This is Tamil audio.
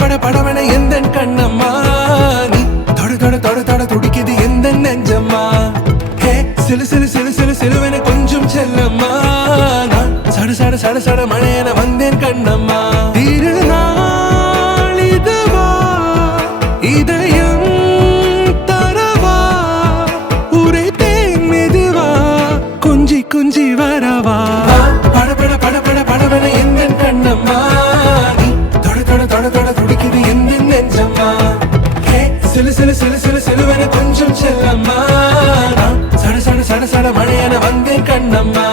பட படவன எந்தன் கண்ணம்மா நீ தொட தொட தொட தொட துடிக்குது எந்தன் நெஞ்சம்மா ஹே சிலு சிலு சிலு சிலு சிலுவென கொஞ்சம் செல்லம்மா நான் சட சட சட சட மழையென வந்தேன் கண்ணம்மா திருநாள் இதுவா இதயம் தரவா உரைத்தேன் மெதுவா கொஞ்சி கொஞ்சி வரவா பட பட பட பட படவன எந்தன் கண்ணம்மா நீ தொட தொட தொட தொட துடிக்குது எந்தன் நெஞ்சம்மா ஹே சிலு சிலு சிலு சிலு சிலுவென கொஞ்சம் செல்லம்மா நான் சட சட சட சட மழையென வந்தேன் கண்ணம்மா